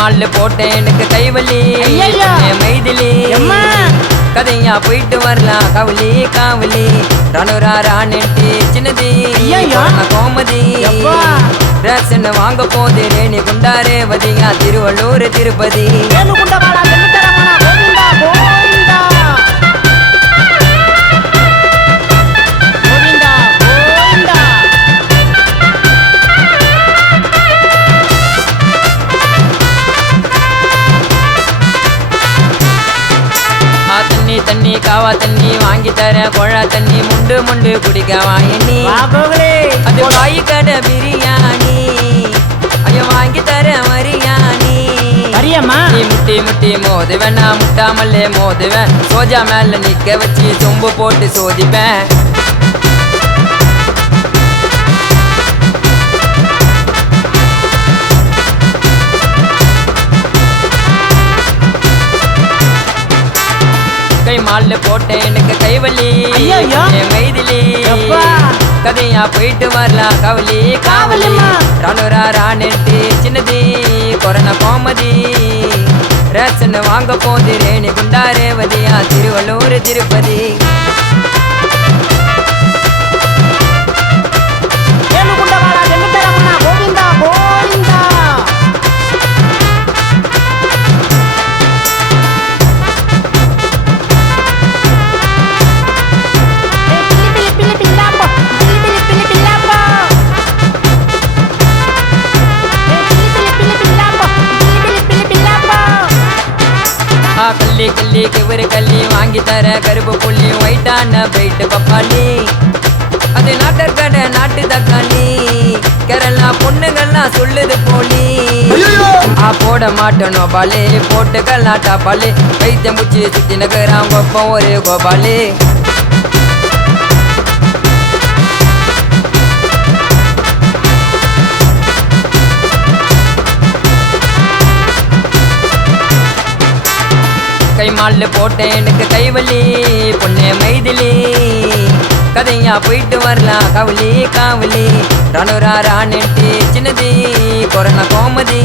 மால்ல போட்டேன் எனக்கு கைவலி மைதிலி கதையா போயிட்டு வரலாம் கவலி காவலி ராணுரா ராணி சின்னதி கோமதி ரேஷன் வாங்க போது ரேணி குண்டாரே வதியா திருவள்ளூர் திருப்பதி தண்ணி காவா தண்ணி வாங்கி தர கொழா தண்ணி முண்டு முண்டு குடிக்க வாங்கி அது வாய் கடை பிரியாணி ஐயோ வாங்கி தர மரியாணி முட்டி முட்டி மோதுவேன் நான் முட்டாமல்லே மோதுவேன் சோஜா மேல நிக்க வச்சு சொம்பு போட்டு சோதிப்பேன் மால்ல போட்டேன் எனக்கு கைவலி மைதிலி கதையா போயிட்டு வரலாம் கவலி காவலி ராணுரா ராணி சின்னதி கொரோனா கோமதி ரேஷன் வாங்க போது ரேணி குண்டாரே வதியா திருவள்ளூர் திருப்பதி கல்லி கல்லி கிவரு கல்லி வாங்கி தர கருப்பு புள்ளி ஒயிட்டான பிரைட் பப்பாளி அது நாட்டர் கடை நாட்டு தக்காளி கேரளா பொண்ணுங்கள்லாம் சொல்லுது போலி போட மாட்டனோ பாலே போட்டு கல்லாட்டா பாலே வைத்தியம் முச்சி சுத்தி நகராம் கொப்பம் ஒரு கோபாலி மால்ல போட்டேன் எனக்கு கைவலி பொண்ணே மைதிலி கதையா போயிட்டு வரலாம் கவலி காவலி ராணுரா ராணி சின்னதி கொரோனா கோமதி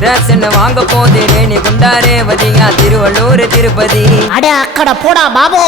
ரேஷன் வாங்க போது ரேணி குண்டாரே வதியா திருவள்ளூர் திருப்பதி அட அக்கட போடா பாபு.